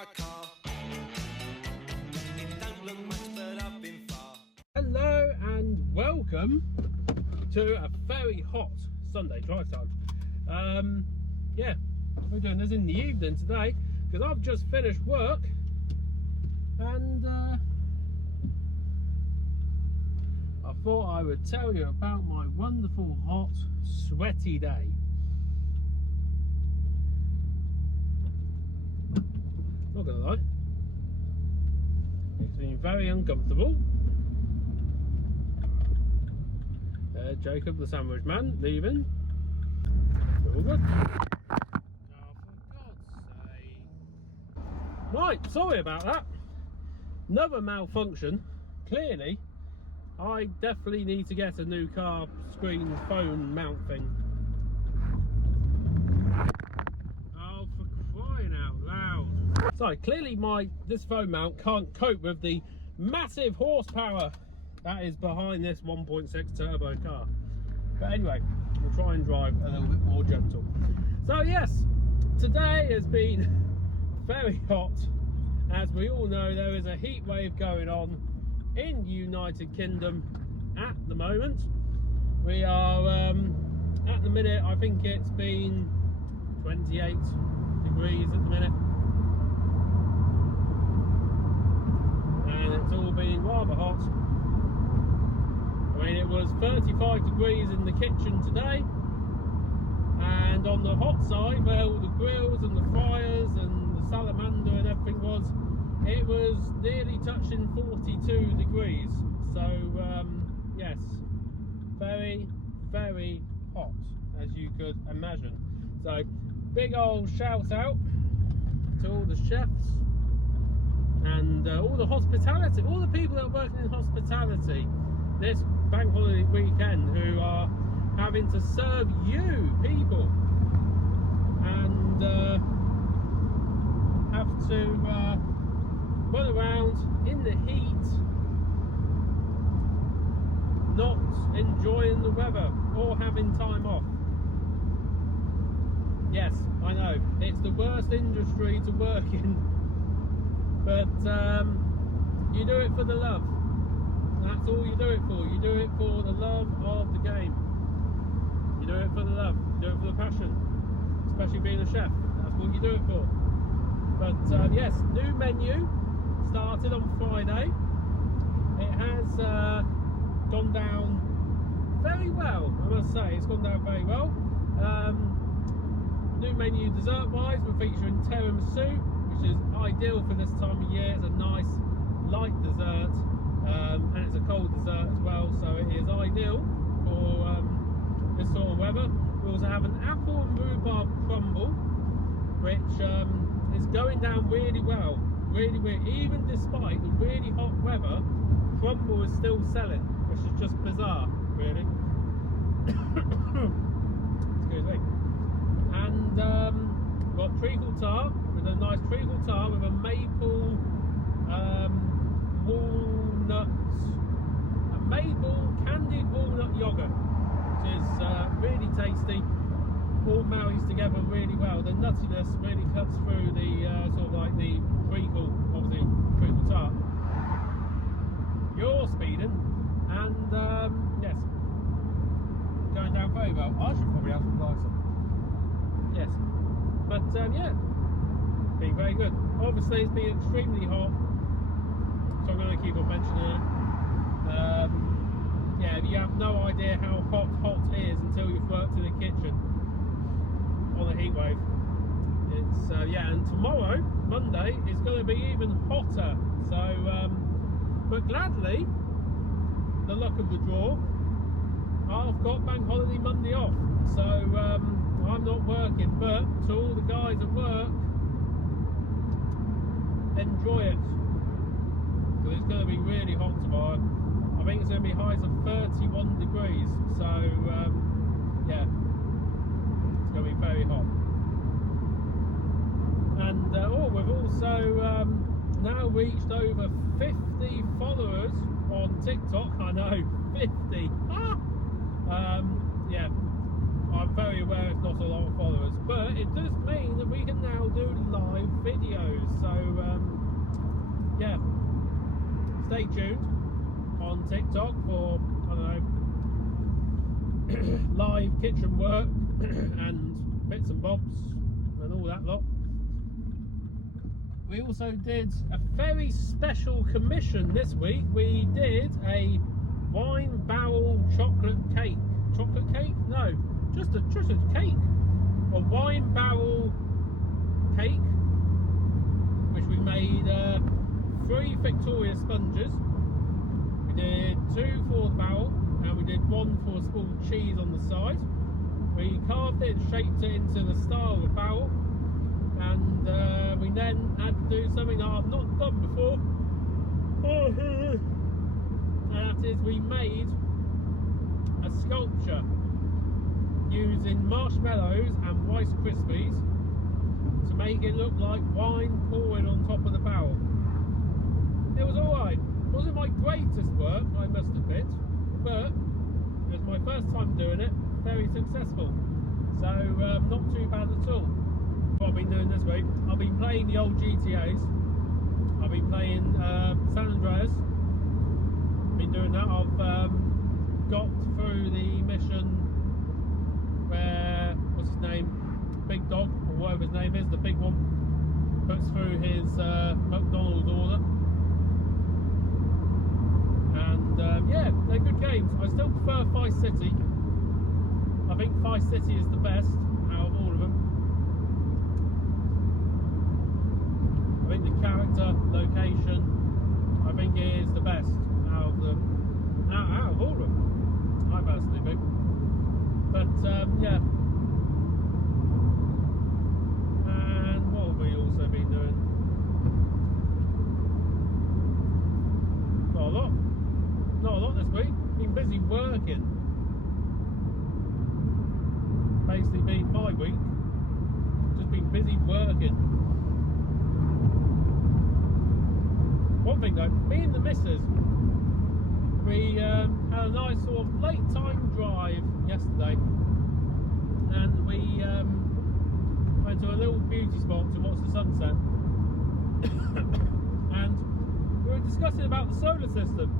my car. It don't look much, but I've been far. Hello and welcome to a very hot Sunday drive time. Yeah, we're doing this in the evening today because I've just finished work and I thought I would tell you about my wonderful hot sweaty day. Not gonna lie, it's been very uncomfortable. Jacob the sandwich man leaving. All good. Oh, for God's sake. Right, sorry about that. Another malfunction. Clearly, I definitely need to get a new car screen phone mount thing. Oh, for crying out loud. So clearly this phone mount can't cope with the massive horsepower that is behind this 1.6 turbo car. But anyway, we'll try and drive a little bit more gentle. So yes, today has been very hot. As we all know, there is a heat wave going on in the United Kingdom at the moment. We are at the minute, I think it's been 28 degrees at the minute, and it's all been rather hot. I mean, it was 35 degrees in the kitchen today, and on the hot side where all the grills and the fryers and the salamander and everything was, it was nearly touching 42 degrees. So yes, very, very hot, as you could imagine. So big old shout out to all the chefs and all the hospitality, all the people that are working in hospitality this bank holiday weekend, who are having to serve you people and have to run around in the heat, not enjoying the weather or having time off. Yes, I know, it's the worst industry to work in, but you do it for the love. That's all you do it for. You do it for the love of the game. You do it for the love. You do it for the passion. Especially being a chef. That's what you do it for. But yes, new menu started on Friday. It has gone down very well, I must say. It's gone down very well. New menu dessert wise, we're featuring tiramisu, which is ideal for this time of year. It's a nice light dessert. And it's a cold dessert as well, so it is ideal for this sort of weather. We also have an apple and rhubarb crumble, which is going down really well, really. Even despite the really hot weather, crumble is still selling, which is just bizarre, really. Excuse me. And we've got treacle tart, with a nice treacle tart with a maple maple candied walnut yogurt, which is really tasty. All marries together really well. The nuttiness really cuts through the sort of like the treacle of the treacle tart. You're speeding, and yes, going down very well. I should probably have some lights on. Yes, but yeah, being very good. Obviously, it's been extremely hot, so I'm going to keep on mentioning it. Yeah, you have no idea how hot is until you've worked in the kitchen on a heat wave. It's yeah, and tomorrow, Monday, is going to be even hotter. So, but gladly, the luck of the draw, I've got bank holiday Monday off, so I'm not working. But to all the guys at work, enjoy it, because it's going to be really hot tomorrow. I think it's going to be highs of 31 degrees, so yeah, it's going to be very hot. And oh, we've also now reached over 50 followers on TikTok. I know, 50. Yeah, I'm very aware it's not a lot of followers, but it does mean that we can now do live videos. So yeah, stay tuned on TikTok for, I don't know, live kitchen work and bits and bobs and all that lot. We also did a very special commission this week. We did a wine barrel chocolate cake. Chocolate cake? No, just a cake. A wine barrel cake, which we made 3 Victoria sponges. We did 2 for the barrel, and we did 1 for a small cheese on the side. We carved it and shaped it into the style of a barrel, and we then had to do something that I've not done before. And that is, we made a sculpture using marshmallows and Rice Krispies to make it look like wine pouring on top of the barrel. It was alright. It wasn't my greatest work, I must admit, but it was my first time doing it. Very successful. So not too bad at all. What I've been doing this week, I've been playing the old GTAs. I've been playing San Andreas. Been doing that. I've got through the mission where, what's his name, Big Dog, or whatever his name is, the big one, puts through his McDonald's order. And yeah, they're good games. I still prefer Vice City. I think Vice City is the best out of all of them. I think the character, location, I think it is the best out of them, out of all of them, I personally think. But yeah. And what have we also been doing? Not a lot. Not a lot this week. Been busy working. Basically been my week. Just been busy working. One thing though, me and the missus, we had a nice sort of late time drive yesterday, and we went to a little beauty spot to watch the sunset. And we were discussing about the solar system.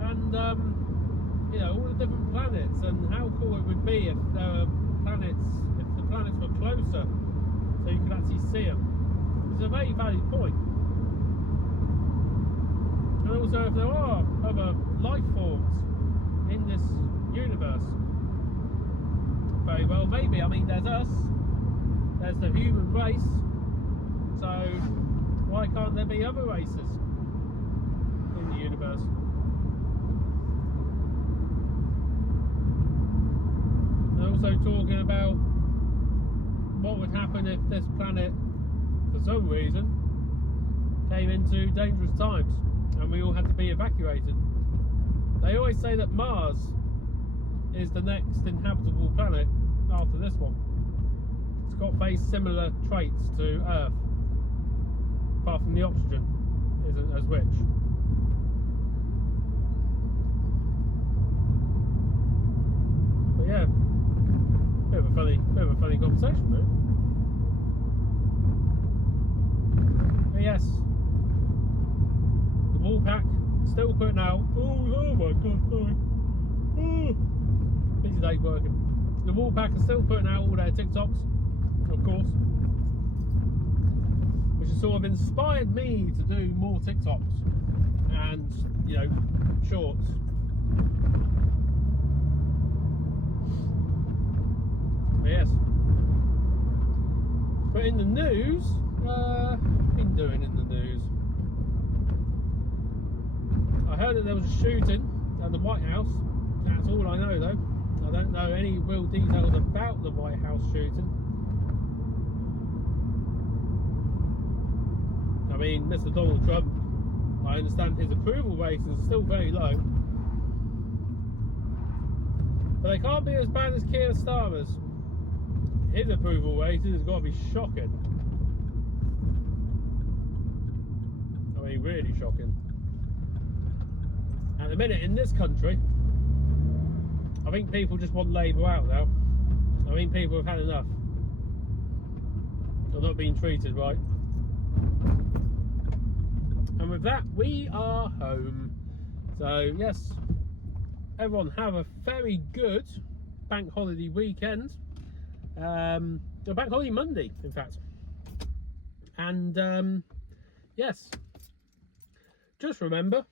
And you know, all the different planets, and how cool it would be if there were planets, if the planets were closer, so you could actually see them. It's a very valid point. And also, if there are other life forms in this universe, very well, maybe. I mean, there's us, there's the human race, so why can't there be other races in the universe? And also talking about what would happen if this planet, for some reason, came into dangerous times and we all had to be evacuated. They always say that Mars is the next inhabitable planet after this one. It's got very similar traits to Earth, apart from the oxygen isn't as rich. But yeah, bit of a funny conversation, really. But yes, the wall pack still putting out. Oh my god, sorry. Busy day working. The wall pack is still putting out all their TikToks, of course, which has sort of inspired me to do more TikToks and, you know, shorts. But yes. But in the news, been doing in the news. I heard that there was a shooting at the White House. That's all I know though. I don't know any real details about the White House shooting. I mean, Mr. Donald Trump, I understand his approval rating is still very low. But they can't be as bad as Keir Starmer's. His approval rating has got to be shocking. I mean, really shocking. At the minute in this country, I think think people just want labour out now. I think people have had enough. They're not being treated right. And with that, we are home. So yes, everyone have a very good bank holiday weekend. A bank holiday Monday, in fact. And yes, just remember,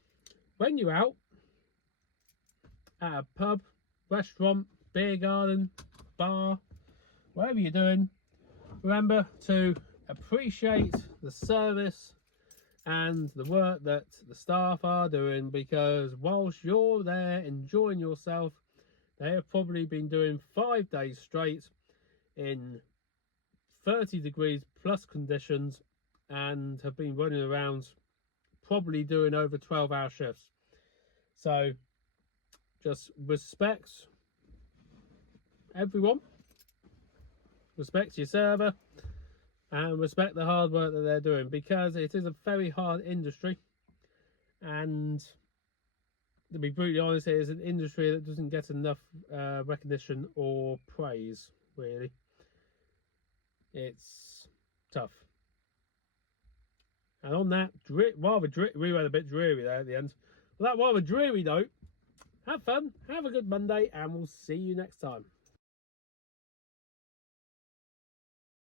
when you're out at a pub, restaurant, beer garden, bar, whatever you're doing, remember to appreciate the service and the work that the staff are doing, because whilst you're there enjoying yourself, they have probably been doing 5 days straight in 30 degrees plus conditions and have been running around probably doing over 12-hour shifts. So just respect everyone, respect your server, and respect the hard work that they're doing, because it is a very hard industry, and to be brutally honest, it is an industry that doesn't get enough recognition or praise, really. It's tough. And on that we went a bit dreary there at the end. Well, that rather dreary note, have fun, have a good Monday, and we'll see you next time.